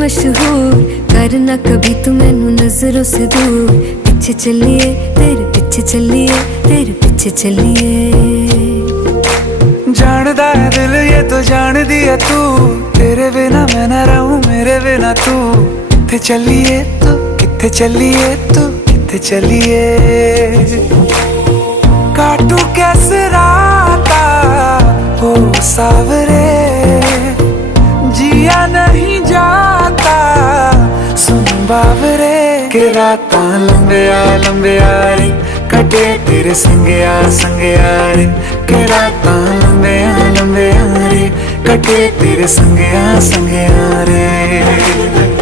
मशहूर, करना कभी तू मैनू नजरों से दूर। पीछे चलिए तेरे पीछे चलिए, तेरे पीछे चलिए। जानदा है दिल ये तो जान दिया तू, तेरे बिना मैं ना रहूं मेरे बिना तू। किथे चलिए तू, किथे चलिए तू, किथे चलिए। काटू कैसे राता हो सावरे, जिया नहीं जाता सुन बावरे। के रातां लंबिया लंबिया रे, कटे तेरे संगया संगया रे। के रातां लंबिया लंबिया रे, कटे तेरे संगया संगया रे।